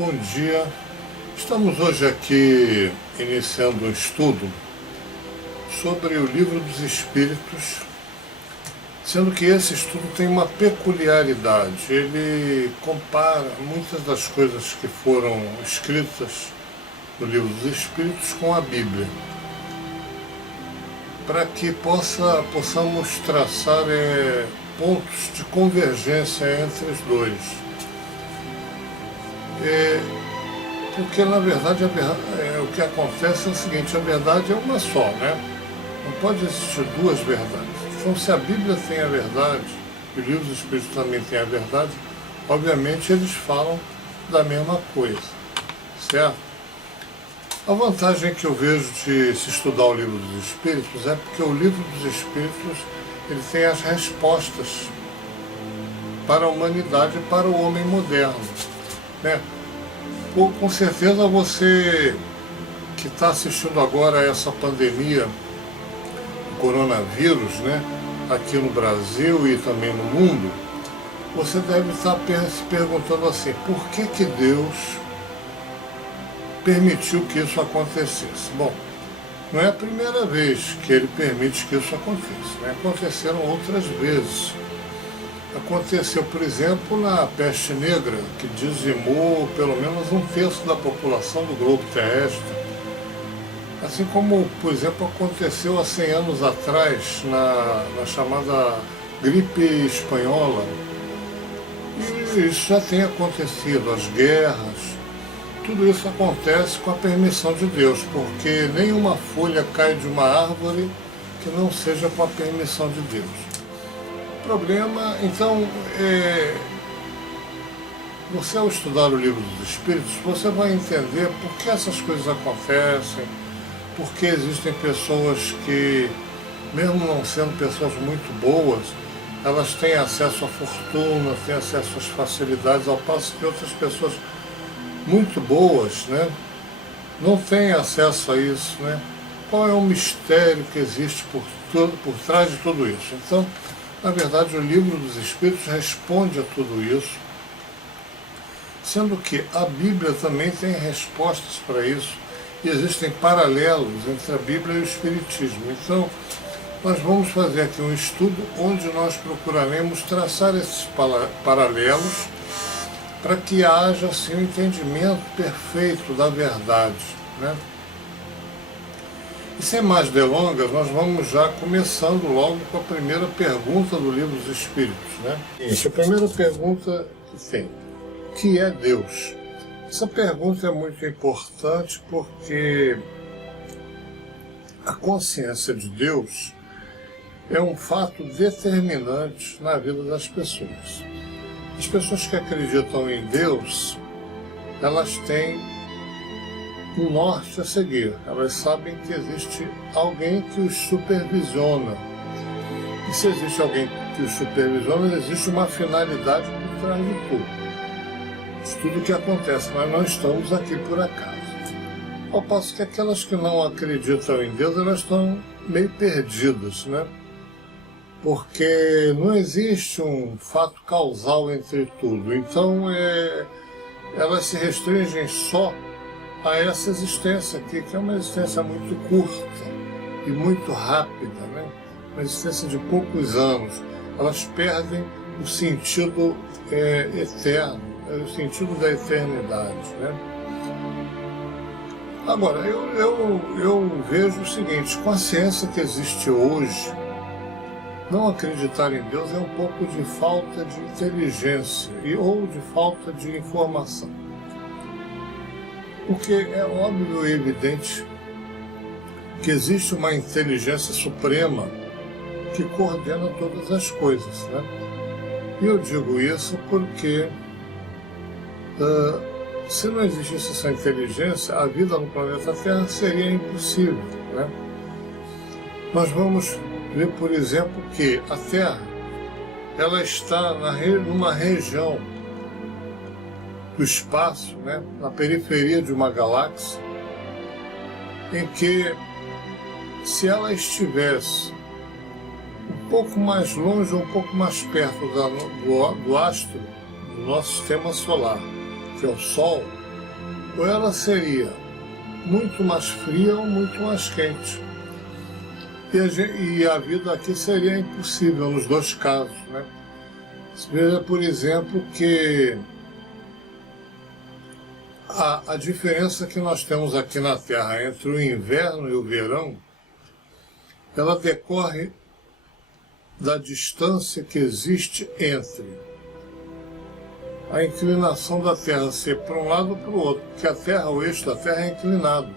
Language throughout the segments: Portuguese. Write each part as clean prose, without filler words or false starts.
Bom dia. Estamos hoje aqui iniciando um estudo sobre o Livro dos Espíritos, sendo que esse estudo tem uma peculiaridade. Ele compara muitas das coisas que foram escritas no Livro dos Espíritos com a Bíblia, para que possamos traçar pontos de convergência entre os dois. Porque na verdade o que acontece é o seguinte: a verdade é uma só, né? Não pode existir duas verdades. Então, se a Bíblia tem a verdade e o Livro dos Espíritos também tem a verdade, obviamente eles falam da mesma coisa, certo? A vantagem que eu vejo de se estudar o Livro dos Espíritos é porque o Livro dos Espíritos ele tem as respostas para a humanidade e para o homem moderno, né? Com certeza você que está assistindo agora a essa pandemia, o coronavírus, né, aqui no Brasil e também no mundo, você deve estar se perguntando assim: por que Deus permitiu que isso acontecesse? Bom, não é a primeira vez que ele permite que isso aconteça, né? Aconteceram outras vezes. Aconteceu, por exemplo, na peste negra, que dizimou pelo menos 1/3 da população do globo terrestre. Assim como, por exemplo, aconteceu há 100 anos atrás, na chamada gripe espanhola. E isso já tem acontecido, as guerras. Tudo isso acontece com a permissão de Deus, porque nenhuma folha cai de uma árvore que não seja com a permissão de Deus. O problema, então, você ao estudar o Livro dos Espíritos, você vai entender por que essas coisas acontecem, por que existem pessoas que, mesmo não sendo pessoas muito boas, elas têm acesso à fortuna, têm acesso às facilidades, ao passo que outras pessoas muito boas, né, não têm acesso a isso, né? Qual é o mistério que existe por trás de tudo isso? Então, na verdade, o Livro dos Espíritos responde a tudo isso, sendo que a Bíblia também tem respostas para isso, e existem paralelos entre a Bíblia e o Espiritismo. Então, nós vamos fazer aqui um estudo onde nós procuraremos traçar esses paralelos para que haja assim um entendimento perfeito da verdade, né? E sem mais delongas, nós vamos já começando logo com a primeira pergunta do Livro dos Espíritos, né? A primeira pergunta que tem: o que é Deus? Essa pergunta é muito importante porque a consciência de Deus é um fato determinante na vida das pessoas. As pessoas que acreditam em Deus, elas têm um norte a seguir. Elas sabem que existe alguém que os supervisiona. E se existe alguém que os supervisiona, existe uma finalidade por trás de tudo. De tudo que acontece, nós não estamos aqui por acaso. Ao passo que aquelas que não acreditam em Deus, elas estão meio perdidas, né? Porque não existe um fato causal entre tudo. Então, elas se restringem só a essa existência aqui, que é uma existência muito curta e muito rápida, né? Uma existência de poucos anos. Elas perdem o sentido eterno, o sentido da eternidade, né? Agora, eu vejo o seguinte: com a ciência que existe hoje, não acreditar em Deus é um pouco de falta de inteligência ou de falta de informação. Porque é óbvio e evidente que existe uma inteligência suprema que coordena todas as coisas, né? E eu digo isso porque se não existisse essa inteligência, a vida no planeta Terra seria impossível, né? Nós vamos ver, por exemplo, que a Terra ela está numa região do espaço, né, na periferia de uma galáxia, em que, se ela estivesse um pouco mais longe ou um pouco mais perto do astro do nosso sistema solar, que é o Sol, ou ela seria muito mais fria ou muito mais quente. E a vida aqui seria impossível nos dois casos, né? Veja, por exemplo, que a diferença que nós temos aqui na Terra entre o inverno e o verão, ela decorre da distância que existe entre a inclinação da Terra ser para um lado ou para o outro, porque a Terra, o eixo da Terra é inclinado.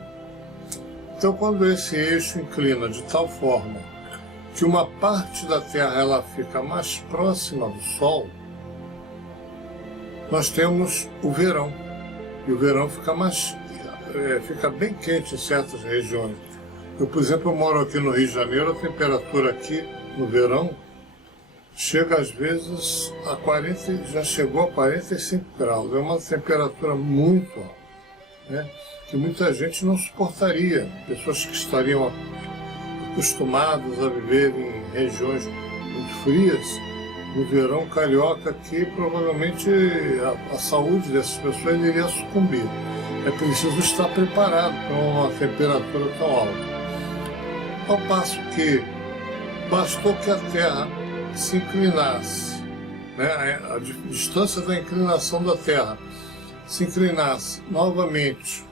Então, quando esse eixo inclina de tal forma que uma parte da Terra ela fica mais próxima do Sol, nós temos o verão. E o verão fica bem quente em certas regiões. Eu, por exemplo, eu moro aqui no Rio de Janeiro, a temperatura aqui no verão chega às vezes a 40, já chegou a 45 graus. É uma temperatura muito alta, né? Que muita gente não suportaria. Pessoas que estariam acostumadas a viver em regiões muito frias, no verão carioca aqui, provavelmente a saúde dessas pessoas iria sucumbir. É preciso estar preparado para uma temperatura tão alta. Ao passo que bastou que a Terra se inclinasse, né, a distância da inclinação da Terra se inclinasse novamente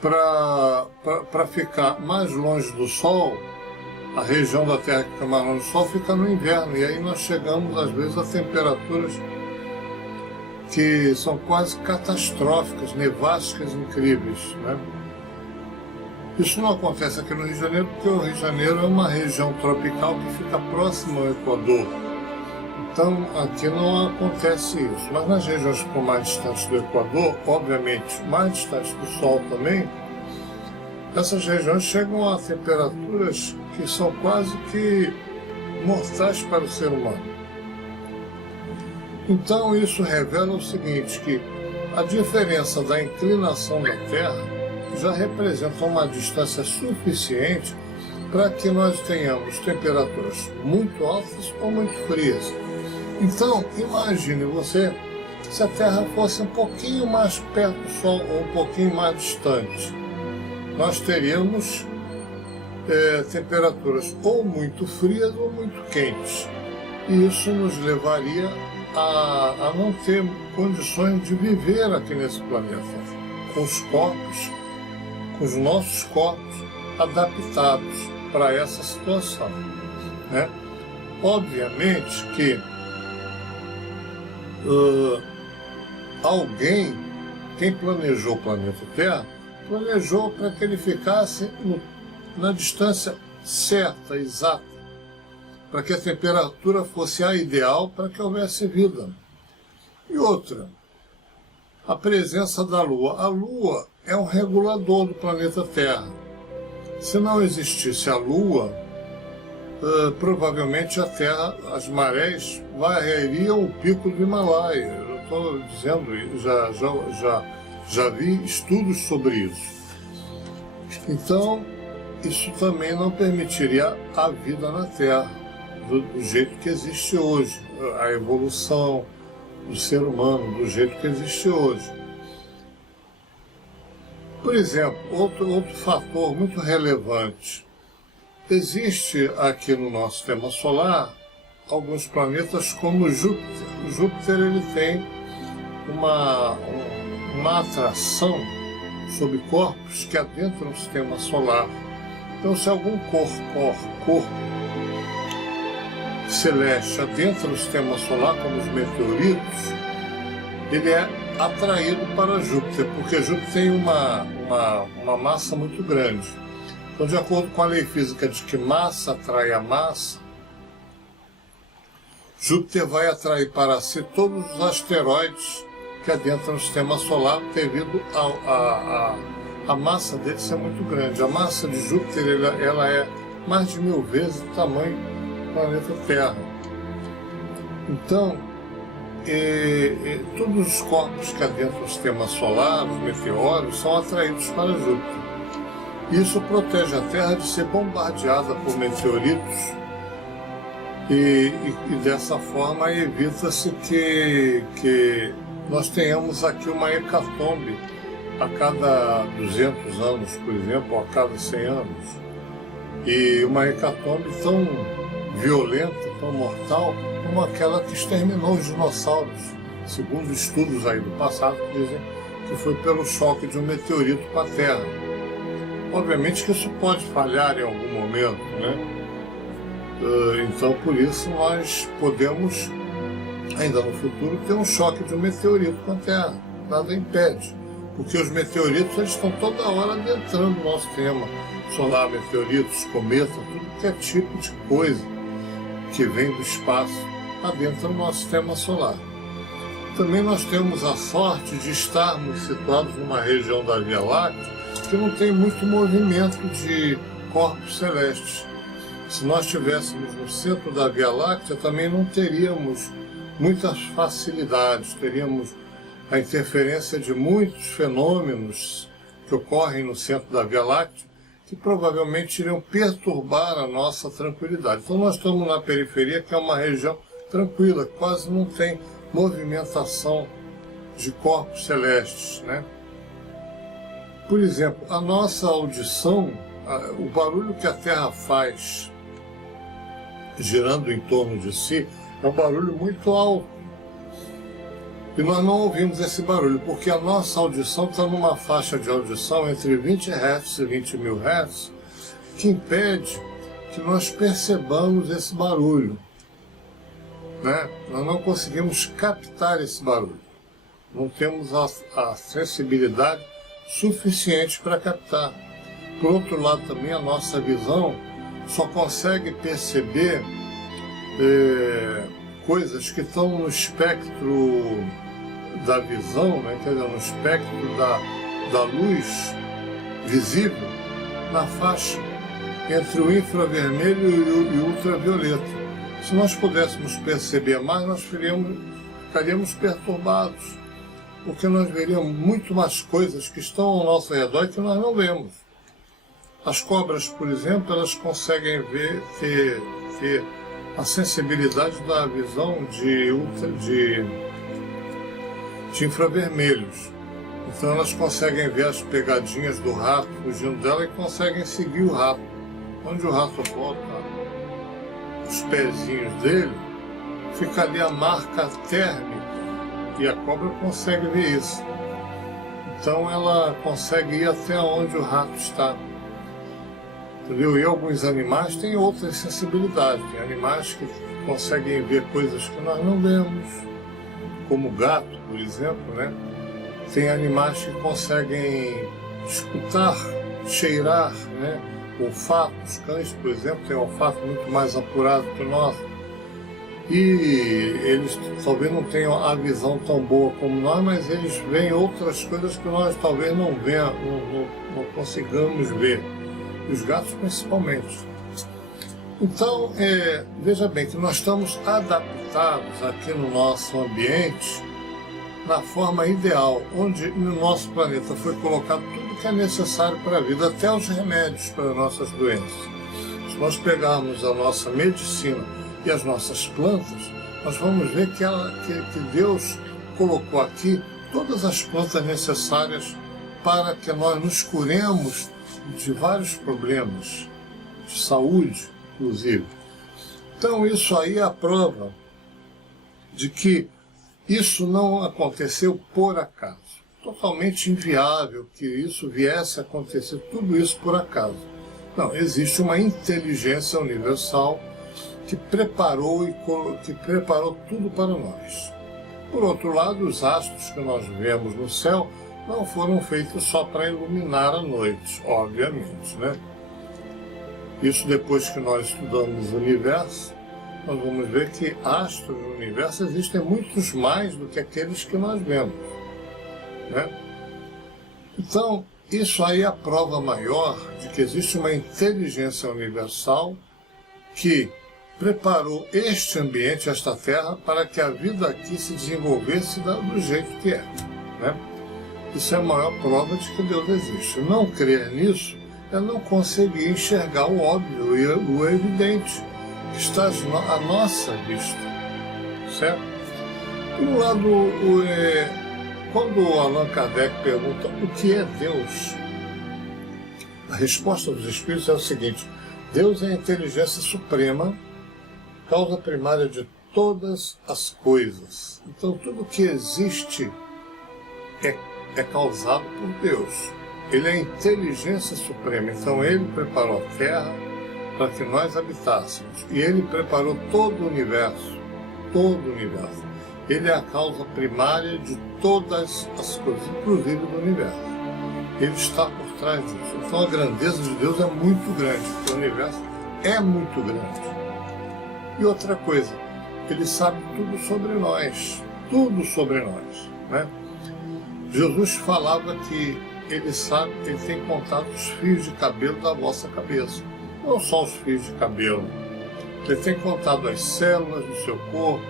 para ficar mais longe do Sol, a região da Terra que fica mais longe do Sol fica no inverno, e aí nós chegamos às vezes a temperaturas que são quase catastróficas, nevásticas, incríveis, né? Isso não acontece aqui no Rio de Janeiro, porque o Rio de Janeiro é uma região tropical que fica próxima ao Equador. Então, aqui não acontece isso. Mas nas regiões que estão mais distantes do Equador, obviamente mais distantes do Sol também, essas regiões chegam a temperaturas que são quase que mortais para o ser humano. Então, isso revela o seguinte, que a diferença da inclinação da Terra já representa uma distância suficiente para que nós tenhamos temperaturas muito altas ou muito frias. Então, imagine você, se a Terra fosse um pouquinho mais perto do Sol ou um pouquinho mais distante, nós teríamos temperaturas ou muito frias ou muito quentes. E isso nos levaria a não ter condições de viver aqui nesse planeta, com os nossos corpos adaptados para essa situação, né? Obviamente que quem planejou o planeta Terra, planejou para que ele ficasse na distância certa, exata, para que a temperatura fosse a ideal para que houvesse vida. E outra, a presença da Lua. A Lua é um regulador do planeta Terra. Se não existisse a Lua, provavelmente a Terra, as marés varreriam o pico do Himalaia. Eu estou dizendo, já vi estudos sobre isso. Então, isso também não permitiria a vida na Terra do jeito que existe hoje, a evolução do ser humano do jeito que existe hoje. Por exemplo, outro fator muito relevante. Existe aqui no nosso sistema solar alguns planetas como Júpiter. O Júpiter ele tem uma atração sobre corpos que adentram o sistema solar. Então, se algum corpo celeste adentra o sistema solar, como os meteoritos, ele é atraído para Júpiter, porque Júpiter tem uma massa muito grande. Então, de acordo com a lei física de que massa atrai a massa, Júpiter vai atrair para si todos os asteroides que adentram o sistema solar devido a massa dele ser muito grande. A massa de Júpiter ela é mais de 1000 vezes o tamanho do planeta Terra. Então, todos os corpos que adentram o sistema solar, os meteoros, são atraídos para Júpiter. Isso protege a Terra de ser bombardeada por meteoritos e dessa forma evita-se que nós tenhamos aqui uma hecatombe a cada 200 anos, por exemplo, ou a cada 100 anos. E uma hecatombe tão violenta, tão mortal, como aquela que exterminou os dinossauros, segundo estudos aí do passado que dizem que foi pelo choque de um meteorito com a Terra. Obviamente que isso pode falhar em algum momento, né? Então, por isso, nós podemos, ainda no futuro, ter um choque de um meteorito com a Terra. Nada impede, porque os meteoritos eles estão toda hora adentrando o nosso sistema solar, meteoritos, cometas, tudo que é tipo de coisa que vem do espaço adentra o nosso sistema solar. Também nós temos a sorte de estarmos situados numa região da Via Láctea que não tem muito movimento de corpos celestes. Se nós estivéssemos no centro da Via Láctea, também não teríamos muitas facilidades, teríamos a interferência de muitos fenômenos que ocorrem no centro da Via Láctea, que provavelmente iriam perturbar a nossa tranquilidade. Então nós estamos na periferia, que é uma região tranquila, quase não tem movimentação de corpos celestes, né? Por exemplo, a nossa audição, o barulho que a Terra faz girando em torno de si, é um barulho muito alto. E nós não ouvimos esse barulho, porque a nossa audição está numa faixa de audição entre 20 Hz e 20 mil Hz, que impede que nós percebamos esse barulho, né? Nós não conseguimos captar esse barulho. Não temos a sensibilidade suficiente para captar. Por outro lado, também a nossa visão só consegue perceber coisas que estão no espectro da visão, né? Quer dizer, no espectro da luz visível, na faixa entre o infravermelho e o ultravioleta. Se nós pudéssemos perceber mais, nós ficaríamos perturbados, porque nós veríamos muito mais coisas que estão ao nosso redor e que nós não vemos. As cobras, por exemplo, elas conseguem ter a sensibilidade da visão de infravermelhos. Então elas conseguem ver as pegadinhas do rato fugindo dela e conseguem seguir o rato. Onde o rato bota os pezinhos dele, fica ali a marca térmica e a cobra consegue ver isso. Então ela consegue ir até onde o rato está. Entendeu? E alguns animais têm outras sensibilidades. Tem animais que conseguem ver coisas que nós não vemos, como o gato, por exemplo, né? Tem animais que conseguem escutar, cheirar, né? Olfato. Os cães, por exemplo, têm um olfato muito mais apurado que o nosso. E eles talvez não tenham a visão tão boa como nós, mas eles veem outras coisas que nós talvez não consigamos ver. Os gatos principalmente. Então, veja bem que nós estamos adaptados aqui no nosso ambiente na forma ideal, onde no nosso planeta foi colocado tudo que é necessário para a vida, até os remédios para nossas doenças. Se nós pegarmos a nossa medicina e as nossas plantas, nós vamos ver que Deus colocou aqui todas as plantas necessárias para que nós nos curemos de vários problemas, de saúde, inclusive. Então isso aí é a prova de que isso não aconteceu por acaso. Totalmente inviável que isso viesse a acontecer, tudo isso por acaso. Não, existe uma inteligência universal que preparou tudo para nós. Por outro lado, os astros que nós vemos no céu não foram feitos só para iluminar a noite, obviamente, né? Isso depois que nós estudamos o universo, nós vamos ver que astros no universo existem muitos mais do que aqueles que nós vemos, né? Então, isso aí é a prova maior de que existe uma inteligência universal que preparou este ambiente, esta Terra, para que a vida aqui se desenvolvesse do jeito que é, né? Isso é a maior prova de que Deus existe. Não crer nisso é não conseguir enxergar o óbvio e o evidente, que está à nossa vista, certo? Por um lado, quando Allan Kardec pergunta o que é Deus, a resposta dos Espíritos é o seguinte: Deus é a inteligência suprema, causa primária de todas as coisas. Então tudo que existe é causado por Deus. Ele é a inteligência suprema, então ele preparou a Terra para que nós habitássemos. E ele preparou todo o universo, todo o universo. Ele é a causa primária de todas as coisas, inclusive do universo. Ele está por trás disso. Então a grandeza de Deus é muito grande, porque o universo é muito grande. E outra coisa, ele sabe tudo sobre nós, né? Jesus falava que ele sabe, ele tem contado os fios de cabelo da vossa cabeça. Não só os fios de cabelo. Ele tem contado as células do seu corpo,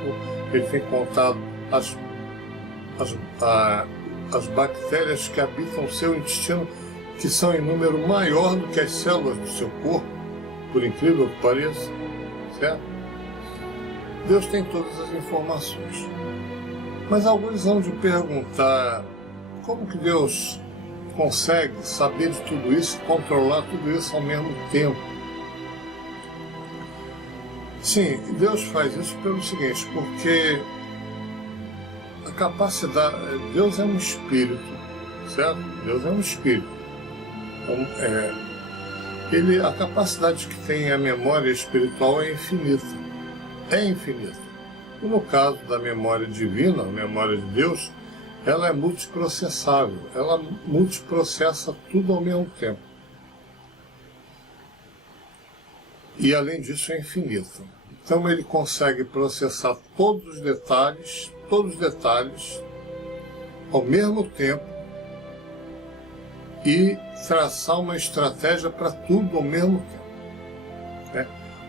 ele tem contado as bactérias que habitam o seu intestino, que são em número maior do que as células do seu corpo, por incrível que pareça, certo? Deus tem todas as informações. Mas alguns vão de perguntar como que Deus consegue saber de tudo isso e controlar tudo isso ao mesmo tempo. Sim, Deus faz isso pelo seguinte, porque a capacidade... Deus é um espírito, certo? Deus é um espírito. Então, a capacidade que tem a memória espiritual é infinita. É infinita. E no caso da memória divina, a memória de Deus, ela é multiprocessável. Ela multiprocessa tudo ao mesmo tempo. E além disso é infinito. Então ele consegue processar todos os detalhes ao mesmo tempo e traçar uma estratégia para tudo ao mesmo tempo, né?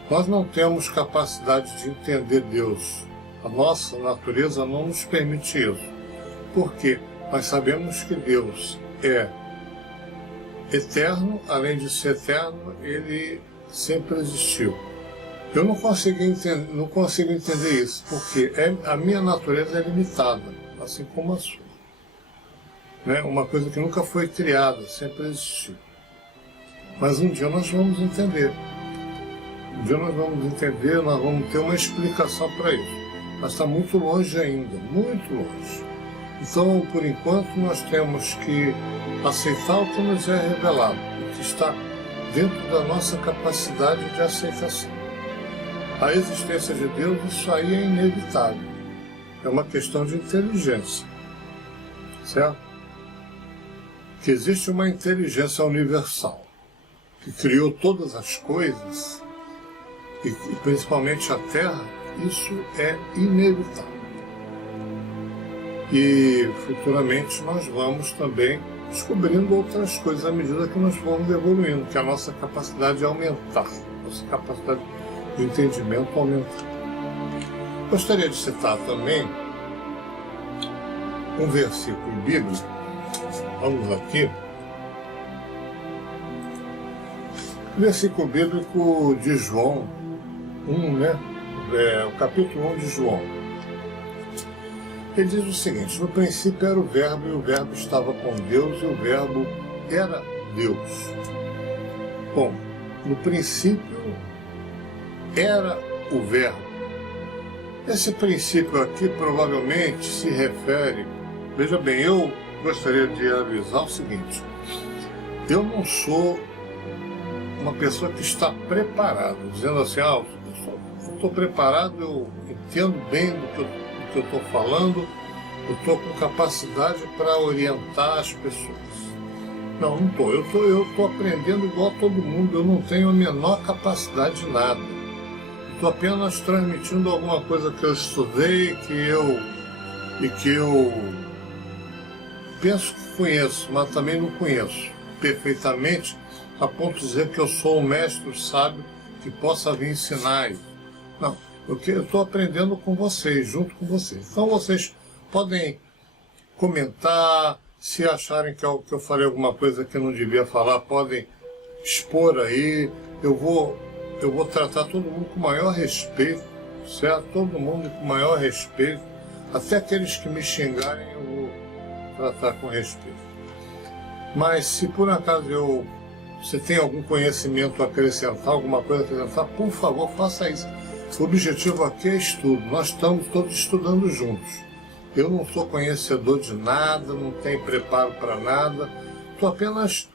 Nós não temos capacidade de entender Deus. A nossa natureza não nos permite isso. Porque nós sabemos que Deus é eterno, além de ser eterno, ele sempre existiu. Eu não consigo entender isso, porque a minha natureza é limitada, assim como a sua. Né? Uma coisa que nunca foi criada, sempre existiu. Mas um dia nós vamos entender. Um dia nós vamos ter uma explicação para isso. Mas está muito longe ainda, muito longe. Então, por enquanto, nós temos que aceitar o que nos é revelado, o que está dentro da nossa capacidade de aceitação. A existência de Deus, isso aí é inevitável. É uma questão de inteligência, certo? Que existe uma inteligência universal, que criou todas as coisas, e principalmente a Terra, isso é inevitável. E futuramente nós vamos também descobrindo outras coisas à medida que nós vamos evoluindo, que a nossa capacidade é aumentar, nossa capacidade de entendimento aumentar. Gostaria de citar também um versículo bíblico. Vamos aqui. Versículo bíblico de João 1, né? O capítulo 1 de João. Ele diz o seguinte: no princípio era o Verbo, e o Verbo estava com Deus, e o Verbo era Deus. Bom, no princípio era o Verbo. Esse princípio aqui provavelmente se refere... Veja bem, eu gostaria de avisar o seguinte: eu não sou uma pessoa que está preparada, dizendo assim, eu estou preparado, eu entendo bem do que eu estou falando, eu estou com capacidade para orientar as pessoas. Não estou. Eu estou aprendendo igual a todo mundo, eu não tenho a menor capacidade de nada. Estou apenas transmitindo alguma coisa que eu estudei, que eu penso que conheço, mas também não conheço perfeitamente, a ponto de dizer que eu sou um mestre sábio que possa vir ensinar isso. Não, eu estou aprendendo com vocês, junto com vocês. Então vocês podem comentar, se acharem que eu falei alguma coisa que eu não devia falar, podem expor aí. Eu vou tratar todo mundo com o maior respeito, certo? Todo mundo com o maior respeito. Até aqueles que me xingarem eu vou tratar com respeito. Mas se por acaso você tem algum conhecimento a acrescentar, alguma coisa a acrescentar, por favor, faça isso. O objetivo aqui é estudo. Nós estamos todos estudando juntos. Eu não sou conhecedor de nada, não tenho preparo para nada. Estou apenas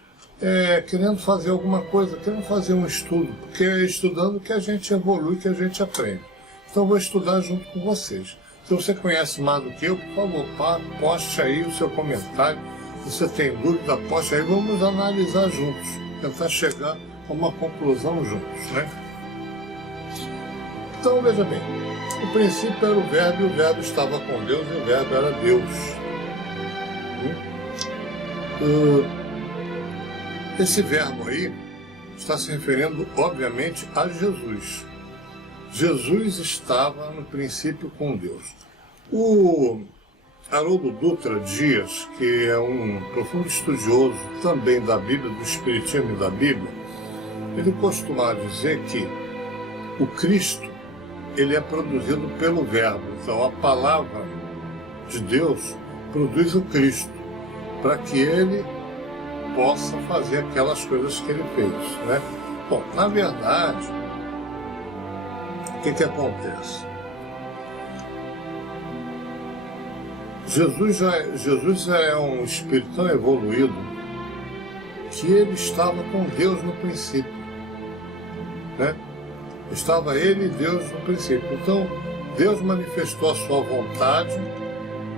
querendo fazer alguma coisa, querendo fazer um estudo, porque é estudando que a gente evolui, que a gente aprende. Então eu vou estudar junto com vocês. Se você conhece mais do que eu, por favor, poste aí o seu comentário. Se você tem dúvida, poste aí, vamos analisar juntos, tentar chegar a uma conclusão juntos, né? Então, veja bem, o princípio era o Verbo, e o Verbo estava com Deus, e o Verbo era Deus. Esse verbo aí está se referindo, obviamente, a Jesus. Jesus estava no princípio com Deus. O Haroldo Dutra Dias, que é um profundo estudioso também da Bíblia, do Espiritismo e da Bíblia, ele costuma dizer que o Cristo, ele é produzido pelo Verbo. Então a palavra de Deus produz o Cristo, para que ele possa fazer aquelas coisas que ele fez, né? Bom, na verdade, o que acontece? Jesus já é um espírito tão evoluído que ele estava com Deus no princípio, né? Estava ele e Deus no princípio. Então, Deus manifestou a sua vontade.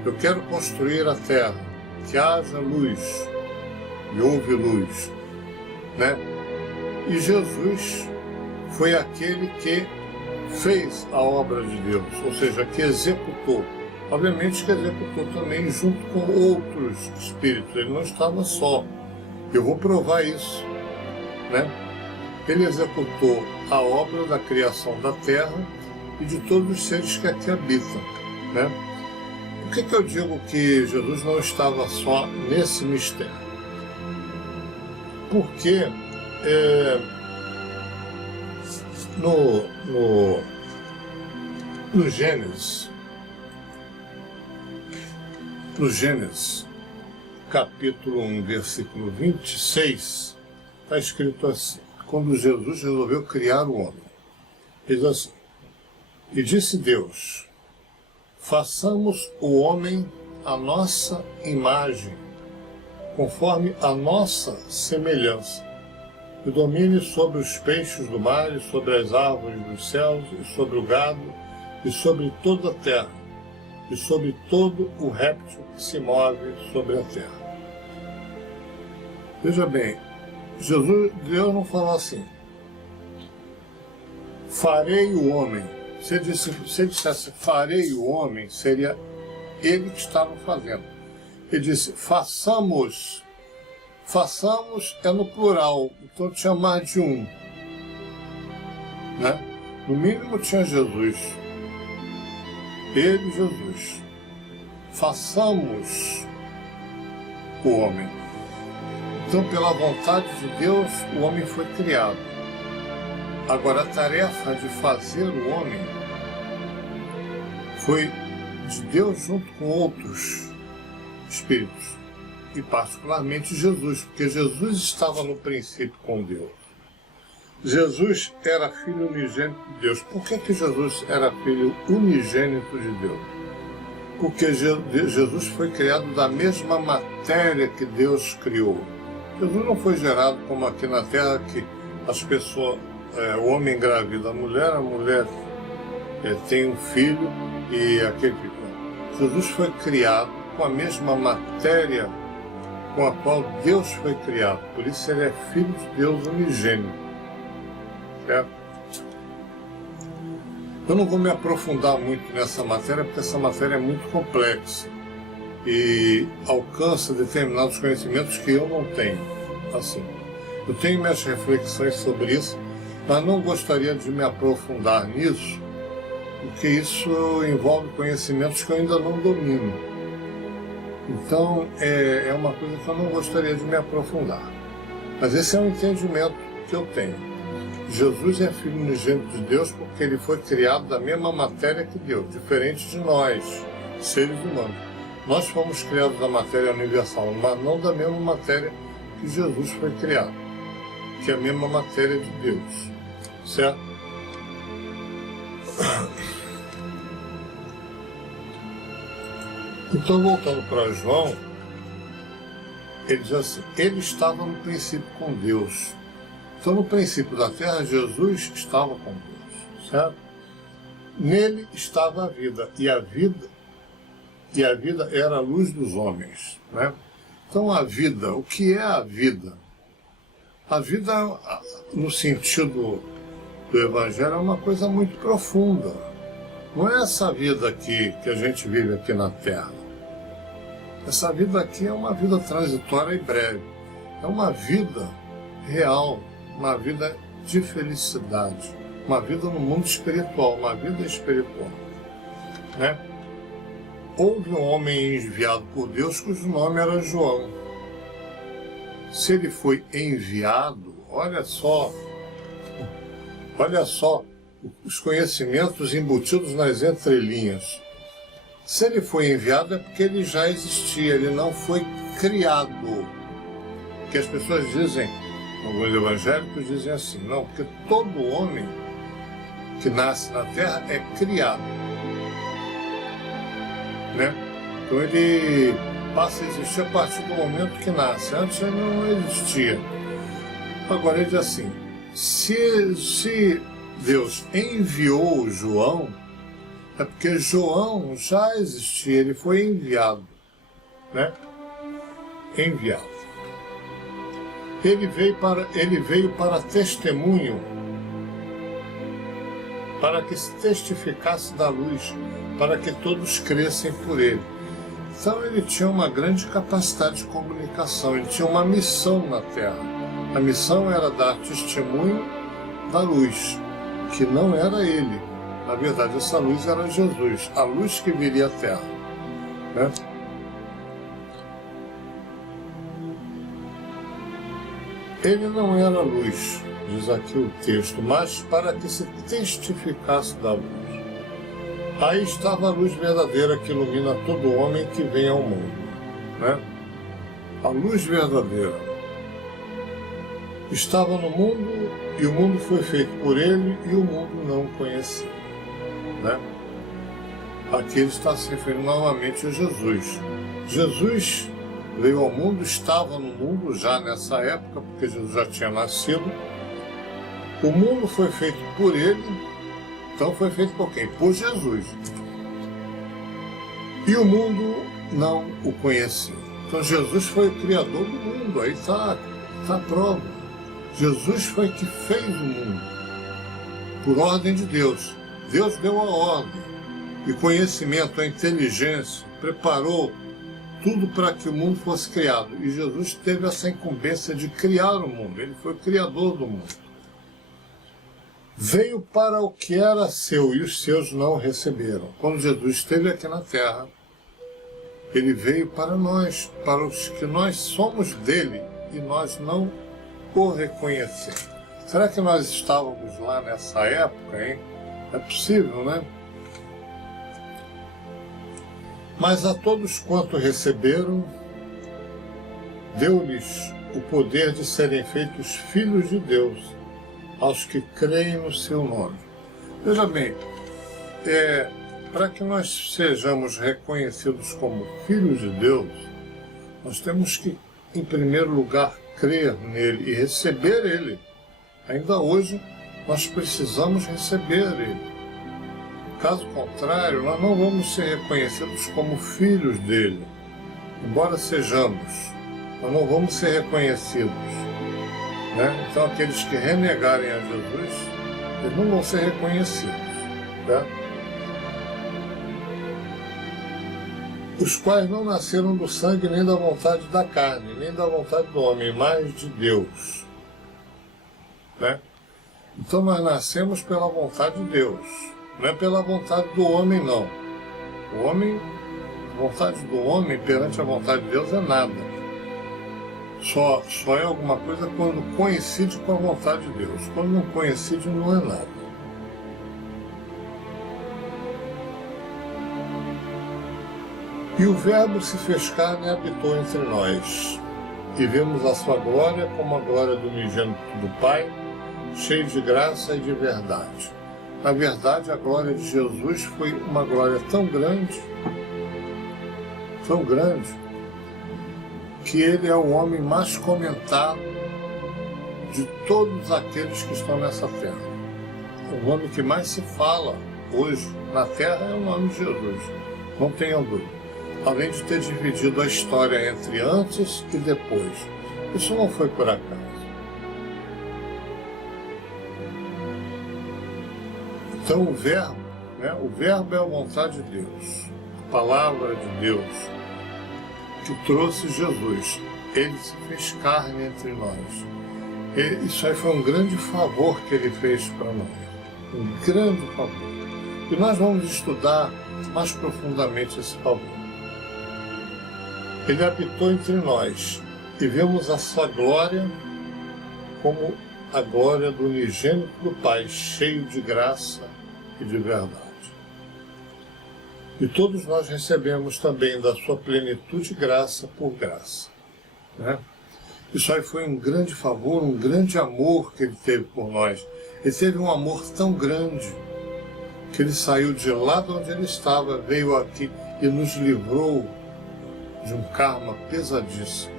Eu quero construir a terra, que haja luz, e houve luz, né? E Jesus foi aquele que fez a obra de Deus, ou seja, que executou. Obviamente que executou também junto com outros espíritos, ele não estava só. Eu vou provar isso, né? Ele executou a obra da criação da terra e de todos os seres que aqui habitam, né? Por que eu digo que Jesus não estava só nesse mistério? Porque no Gênesis, capítulo 1, versículo 26, está escrito assim: quando Jesus resolveu criar o homem, diz assim: e disse Deus, façamos o homem à nossa imagem, conforme a nossa semelhança, e domine sobre os peixes do mar, e sobre as árvores dos céus, e sobre o gado, e sobre toda a terra, e sobre todo o réptil que se move sobre a terra. Veja bem, Deus não falou assim: farei o homem. Se ele dissesse farei o homem, seria ele que estava fazendo. Ele disse façamos. Façamos é no plural, então tinha mais de um, né? No mínimo tinha Jesus. Ele, Jesus. Façamos o homem. Então, pela vontade de Deus, o homem foi criado. Agora, a tarefa de fazer o homem foi de Deus junto com outros espíritos, e particularmente Jesus, porque Jesus estava no princípio com Deus. Jesus era filho unigênito de Deus. Por que Jesus era filho unigênito de Deus? Porque Jesus foi criado da mesma matéria que Deus criou. Jesus não foi gerado como aqui na Terra, que as pessoas, o homem engravida a mulher tem um filho e aquele filho. Jesus foi criado com a mesma matéria com a qual Deus foi criado. Por isso ele é filho de Deus unigênito. Certo? Eu não vou me aprofundar muito nessa matéria, porque essa matéria é muito complexa e alcança determinados conhecimentos que eu não tenho. Assim, eu tenho minhas reflexões sobre isso, mas não gostaria de me aprofundar nisso, porque isso envolve conhecimentos que eu ainda não domino. Então, é uma coisa que eu não gostaria de me aprofundar. Mas esse é um entendimento que eu tenho. Jesus é filho unigênito de Deus porque ele foi criado da mesma matéria que Deus, diferente de nós. seres humanos. Nós fomos criados da matéria universal, mas não da mesma matéria que Jesus foi criado, que é a mesma matéria de Deus, certo? Então, voltando para João, ele diz assim, ele estava no princípio com Deus. Então, no princípio da terra, Jesus estava com Deus, certo? Nele estava a vida, e a vida era a luz dos homens, né? Então, a vida, o que é a vida? A vida, no sentido do Evangelho, é uma coisa muito profunda. Não é essa vida aqui que a gente vive aqui na Terra. Essa vida aqui é uma vida transitória e breve. É uma vida real, uma vida de felicidade, uma vida no mundo espiritual, uma vida espiritual, né? Houve um homem enviado por Deus cujo nome era João. Se ele foi enviado, olha só os conhecimentos embutidos nas entrelinhas. Se ele foi enviado é porque ele já existia, ele não foi criado. Porque as pessoas dizem, alguns evangélicos dizem assim, não, porque todo homem que nasce na terra é criado, né? Então ele passa a existir a partir do momento que nasce. Antes ele não existia. Agora ele diz assim, se Deus enviou João, é porque João já existia, ele foi enviado, né? Enviado. Ele veio para testemunho, para que se testificasse da luz, para que todos crescem por ele. Então ele tinha uma grande capacidade de comunicação, ele tinha uma missão na Terra. A missão era dar testemunho da luz, que não era ele. Na verdade, essa luz era Jesus, a luz que viria à Terra, né? Ele não era luz, diz aqui o texto, mas para que se testificasse da luz. Aí estava a luz verdadeira que ilumina todo homem que vem ao mundo, né? A luz verdadeira estava no mundo e o mundo foi feito por ele e o mundo não o conhecia, né? Aqui ele está se referindo novamente a Jesus. Jesus veio ao mundo, estava no mundo já nessa época, porque Jesus já tinha nascido. O mundo foi feito por ele, então foi feito por quem? Por Jesus. E o mundo não o conhecia. Então Jesus foi o criador do mundo, aí está a prova. Jesus foi que fez o mundo, por ordem de Deus. Deus deu a ordem, e conhecimento, a inteligência, preparou tudo para que o mundo fosse criado. E Jesus teve essa incumbência de criar o mundo, ele foi o criador do mundo. Veio para o que era seu e os seus não receberam. Quando Jesus esteve aqui na terra, ele veio para nós, para os que nós somos dele e nós não o reconhecemos. Será que nós estávamos lá nessa época, hein? É possível, né? Mas a todos quanto receberam, deu-lhes o poder de serem feitos filhos de Deus, aos que creem no seu nome. Veja bem, para que nós sejamos reconhecidos como filhos de Deus, nós temos que, em primeiro lugar, crer nele e receber ele. Ainda hoje, nós precisamos receber ele. Caso contrário, nós não vamos ser reconhecidos como filhos dele. Embora sejamos, nós não vamos ser reconhecidos, né? Então, aqueles que renegarem a Jesus, eles não vão ser reconhecidos, tá? Os quais não nasceram do sangue, nem da vontade da carne, nem da vontade do homem, mas de Deus, né? Então, nós nascemos pela vontade de Deus, não é pela vontade do homem, não. O homem, a vontade do homem perante a vontade de Deus é nada. Só é alguma coisa quando coincide com a vontade de Deus. Quando não coincide, não é nada. E o Verbo se fez carne e habitou entre nós. E vimos a sua glória como a glória do unigênito do Pai, cheio de graça e de verdade. Na verdade, a glória de Jesus foi uma glória tão grande, que ele é o homem mais comentado de todos aqueles que estão nessa terra. O nome que mais se fala hoje na terra é o nome de Jesus, não tenham dúvida. Além de ter dividido a história entre antes e depois. Isso não foi por acaso. Então o Verbo é a vontade de Deus, a palavra de Deus, que trouxe Jesus. Ele se fez carne entre nós. Isso aí foi um grande favor que ele fez para nós. Um grande favor. E nós vamos estudar mais profundamente esse favor. Ele habitou entre nós e vemos a sua glória como a glória do unigênito do Pai, cheio de graça e de verdade. E todos nós recebemos também da sua plenitude graça por graça. Né? Isso aí foi um grande favor, um grande amor que ele teve por nós. Ele teve um amor tão grande que ele saiu de lá de onde ele estava, veio aqui e nos livrou de um karma pesadíssimo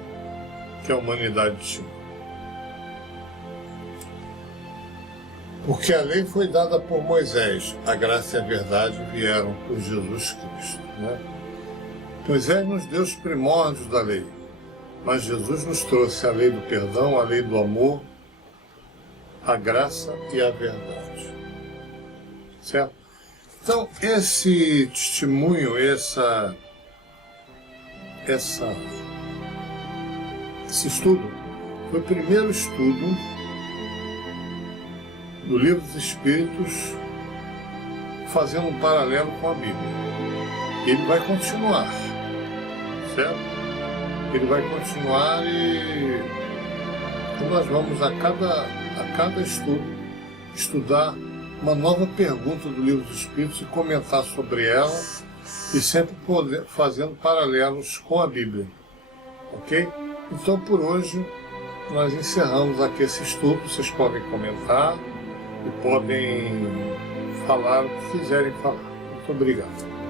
que a humanidade tinha. Porque a lei foi dada por Moisés, a graça e a verdade vieram por Jesus Cristo. Né? Moisés nos deu os primórdios da lei, mas Jesus nos trouxe a lei do perdão, a lei do amor, a graça e a verdade. Certo? Então, esse testemunho, esse estudo foi o primeiro estudo do Livro dos Espíritos, fazendo um paralelo com a Bíblia. Ele vai continuar, certo? Ele vai continuar e nós vamos a cada estudo estudar uma nova pergunta do Livro dos Espíritos e comentar sobre ela, e sempre fazendo paralelos com a Bíblia, ok? Então, por hoje, nós encerramos aqui esse estudo. Vocês podem comentar e podem falar o que quiserem falar. Muito obrigado.